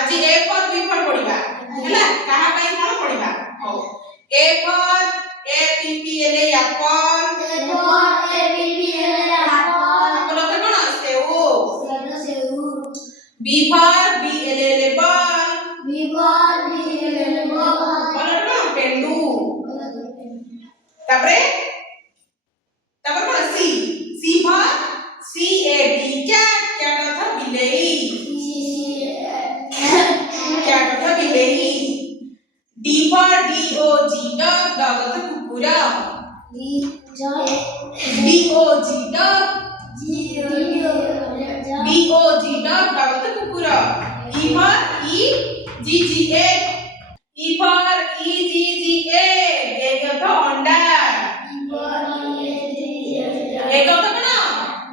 আজি এ পদ বি পদ পড়িবা ହେଲା কাহা পাই কোন পড়িবা হও এ পদ এ পি পি এল এ আপল এ পদ এ পি পি এল এ আপল আপল তো কোন সেউ সেউ বি পদ বি এল এল এ বল বি পদ বি এল এল এ বল বল তো কোন পেন্ডু তারপরে তারপর কোন সি সি পদ C A D cat cat অর্থ বিলেই ক্যাট অর্থ বিলেই ডি পদ D O G dog dog অর্থ কুকুর D O G dog D O G dog dog অর্থ কুকুর E for E G G A E for E G G এ এগ অর্থ অন্ডা এগ অর্থ কোন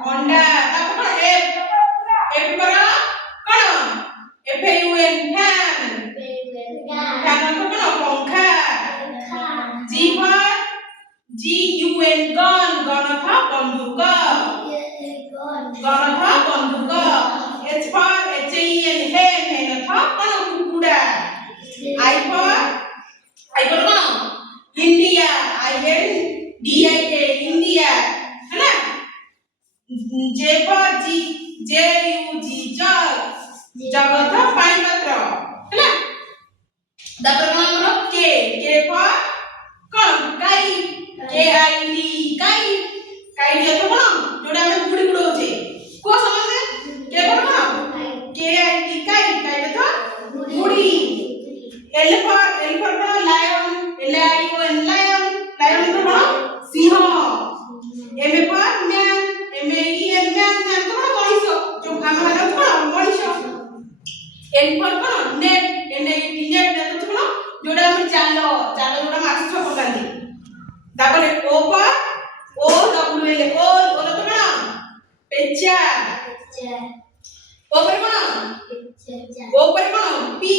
অন্ডা তারপর কোন এফ এফ পর কোন F A U N fan fan অর্থ কোন পঙ্খা G for G U N gun gun অর্থ বন্দুক গন অর্থ বন্দুক H for H E N hen hen অর্থ কোন কুকুড়া আই ফর কোন India I N D I A India ହେଲା J for G J U G jug জগত পানি পাত্র ହେଲା তারপর কোন হলো কে কে ফর কোন কাই কে আই ডি কাই কাই অর্থ কোন जोडा हम गुड़ी उड़ौछे को समझे के फर कोन के आई डी काई काई অর্থ গুড়ি এল ফর কোন lion L I O N lion lion অর্থ কোন সিংহ M A for man M A E N man man তো কোন মଣିষ जो हम মানে কোন মଣିষ এন ফর কোন net N A T net অর্থ কোন जोडा हम জাল জাল जोडा মাছ পকাନ୍ତି তারপরে O for O W L ও ওটা তো কোন পেঁচা ও পরে কোন পি